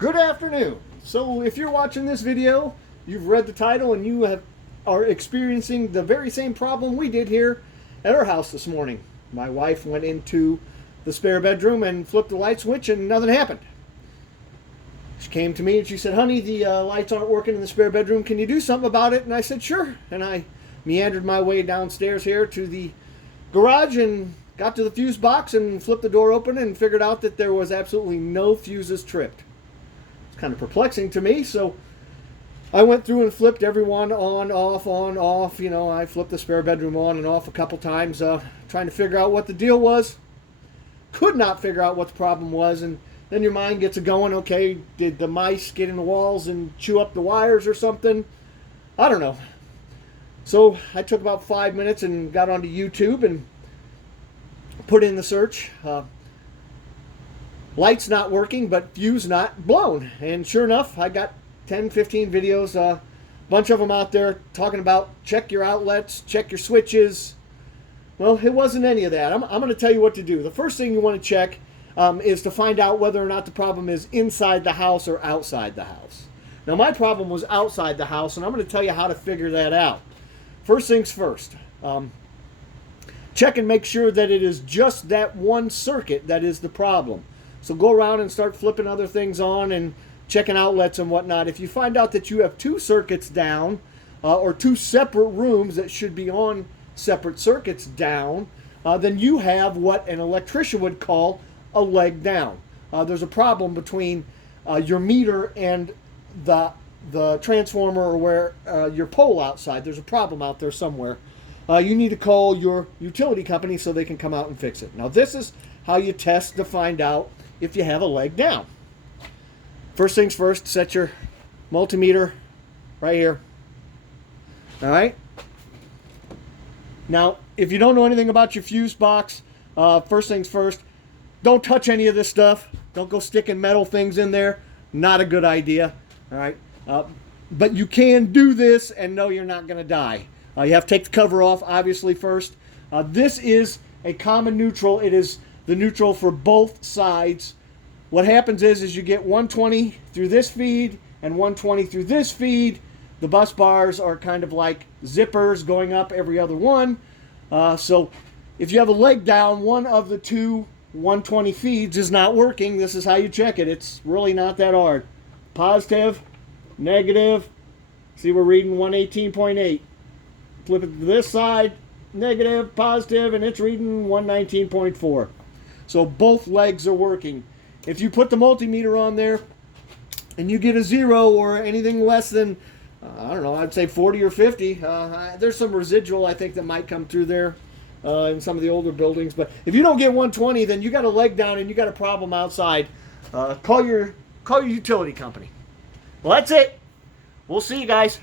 Good afternoon. So if you're watching this video, you've read the title and you are experiencing the very same problem we did here at our house this morning. My wife went into the spare bedroom and flipped the light switch and nothing happened. She came to me and she said, "Honey, the lights aren't working in the spare bedroom. Can you do something about it?" And I said, "Sure." And I meandered my way downstairs here to the garage and got to the fuse box and flipped the door open and figured out that there was absolutely no fuses tripped. Kind of perplexing to me, so I went through and flipped every one on, off. You know, I flipped the spare bedroom on and off a couple times, trying to figure out what the deal was. Could not figure out what the problem was, and then your mind gets a going. Okay, did the mice get in the walls and chew up the wires or something? I don't know. So I took about 5 minutes and got onto YouTube and put in the search. Lights not working, but fuse not blown. And sure enough, I got 10, 15 videos, a bunch of them out there talking about check your outlets, check your switches. Well, it wasn't any of that. I'm going to tell you what to do. The first thing you want to check is to find out whether or not the problem is inside the house or outside the house. Now, my problem was outside the house, and I'm going to tell you how to figure that out. First things first. Check and make sure that it is just that one circuit that is the problem. So go around and start flipping other things on and checking outlets and whatnot. If you find out that you have two circuits down or two separate rooms that should be on separate circuits down, then you have what an electrician would call a leg down. There's a problem between your meter and the transformer or where your pole outside. There's a problem out there somewhere. You need to call your utility company so they can come out and fix it. Now, this is how you test to find out if you have a leg down. First things first, set your multimeter right here. All right. Now, if you don't know anything about your fuse box, first things first, don't touch any of this stuff. Don't go sticking metal things in there. Not a good idea. All right. But you can do this and know you're not going to die. You have to take the cover off, obviously, first. This is a common neutral. It is the neutral for both sides. What happens is you get 120 through this feed and 120 through this feed. The bus bars are kind of like zippers going up every other one. So if you have a leg down, one of the two 120 feeds is not working. This is how you check it. It's really not that hard. Positive, negative. See, we're reading 118.8. Flip it to this side, negative, positive, and it's reading 119.4. So both legs are working. If you put the multimeter on there and you get a 0 or anything less than, I don't know, I'd say 40 or 50, there's some residual I think that might come through there in some of the older buildings. But if you don't get 120, then you got a leg down and you got a problem outside. Call your utility company. Well, that's it. We'll see you guys.